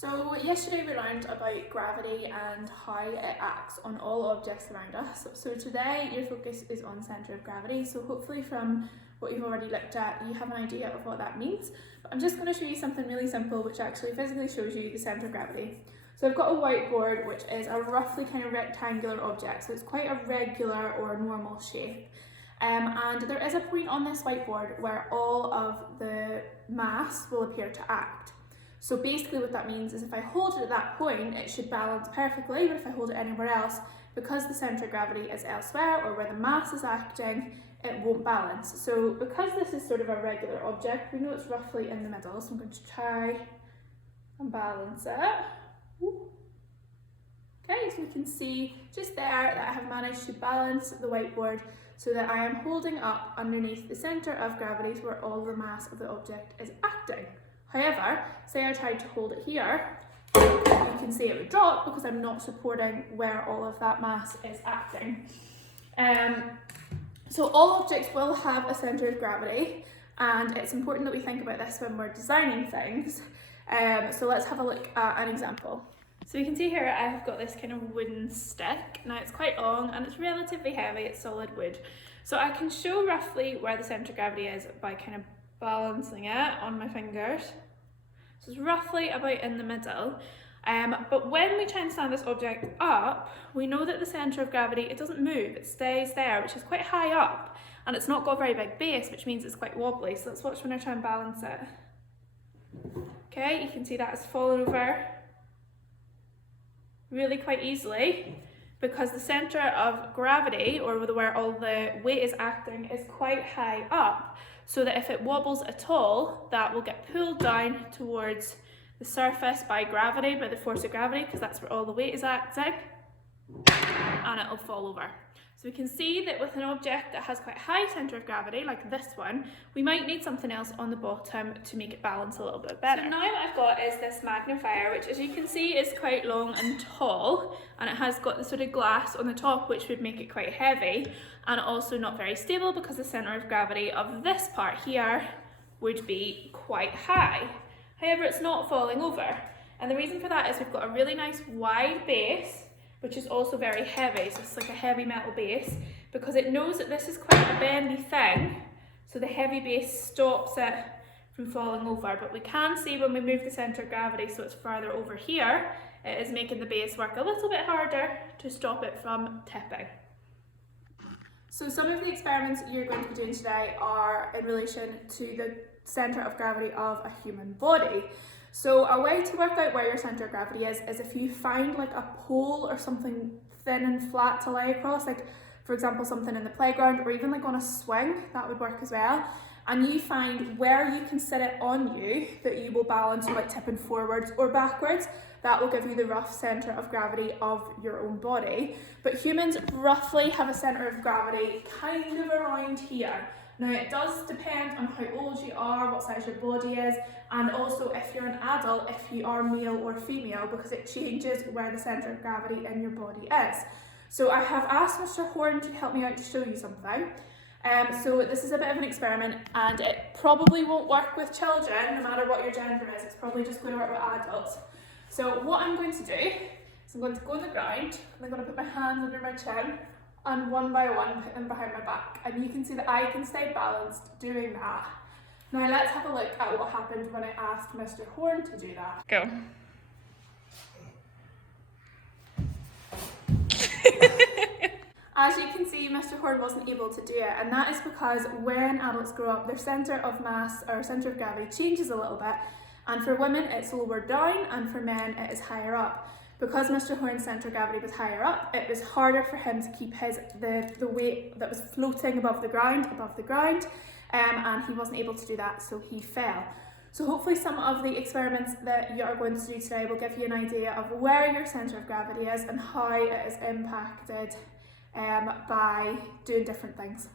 So yesterday we learned about gravity and how it acts on all objects around us. So today your focus is on centre of gravity. So hopefully from what you've already looked at, you have an idea of what that means. But I'm just going to show you something really simple which actually physically shows you the centre of gravity. So I've got a whiteboard which is a roughly kind of rectangular object. So it's quite a regular or normal shape. And there is a point on this whiteboard where all of the mass will appear to act. So basically what that means is if I hold it at that point, it should balance perfectly, but if I hold it anywhere else, because the centre of gravity is elsewhere or where the mass is acting, it won't balance. So because this is sort of a regular object, we know it's roughly in the middle, so I'm going to try and balance it. Okay, so we can see just there that I have managed to balance the whiteboard so that I am holding up underneath the centre of gravity where all the mass of the object is acting. However, say I tried to hold it here, you can see it would drop because I'm not supporting where all of that mass is acting. So all objects will have a centre of gravity, and it's important that we think about this when we're designing things. So let's have a look at an example. So you can see here I have got this kind of wooden stick. Now it's quite long and it's relatively heavy, it's solid wood. So I can show roughly where the centre of gravity is by kind of balancing it on my fingers. So it's roughly about in the middle. But when we try and stand this object up, we know that the centre of gravity, it doesn't move, it stays there, which is quite high up, and it's not got a very big base, which means it's quite wobbly. So let's watch when I try and balance it. Okay, you can see that it's fallen over really quite easily because the centre of gravity, or where all the weight is acting, is quite high up, so that if it wobbles at all, that will get pulled down towards the surface by gravity, by the force of gravity, because that's where all the weight is acting, and it'll fall over. So we can see that with an object that has quite a high centre of gravity, like this one, we might need something else on the bottom to make it balance a little bit better. So now what I've got is this magnifier, which as you can see is quite long and tall, and it has got the sort of glass on the top which would make it quite heavy, and also not very stable because the centre of gravity of this part here would be quite high. However, it's not falling over, and the reason for that is we've got a really nice wide base, which is also very heavy, so it's like a heavy metal base, because it knows that this is quite a bendy thing, so the heavy base stops it from falling over. But we can see when we move the centre of gravity so it's further over here, it is making the base work a little bit harder to stop it from tipping. So some of the experiments you're going to be doing today are in relation to the centre of gravity of a human body. So a way to work out where your centre of gravity is if you find like a pole or something thin and flat to lay across, like for example something in the playground or even like on a swing, that would work as well. And you find where you can sit it on you that you will balance like tipping forwards or backwards. That will give you the rough centre of gravity of your own body. But humans roughly have a centre of gravity kind of around here. Now it does depend on how old you are, what size your body is, and also if you're an adult, if you are male or female, because it changes where the centre of gravity in your body is. So I have asked Mr. Horn to help me out to show you something. So this is a bit of an experiment, and it probably won't work with children, no matter what your gender is. It's probably just going to work with adults. So what I'm going to do is I'm going to go on the ground, and I'm going to put my hands under my chin, and one by one put them behind my back, and you can see that I can stay balanced doing that. Now let's have a look at what happened when I asked Mr. Horn to do that. Go. As you can see, Mr. Horn wasn't able to do it, and that is because when adults grow up, their centre of mass or centre of gravity changes a little bit, and for women it's lower down and for men it is higher up. Because Mr. Horn's centre of gravity was higher up, it was harder for him to keep the weight that was floating above the ground, and he wasn't able to do that, so he fell. So hopefully some of the experiments that you are going to do today will give you an idea of where your centre of gravity is and how it is impacted by doing different things.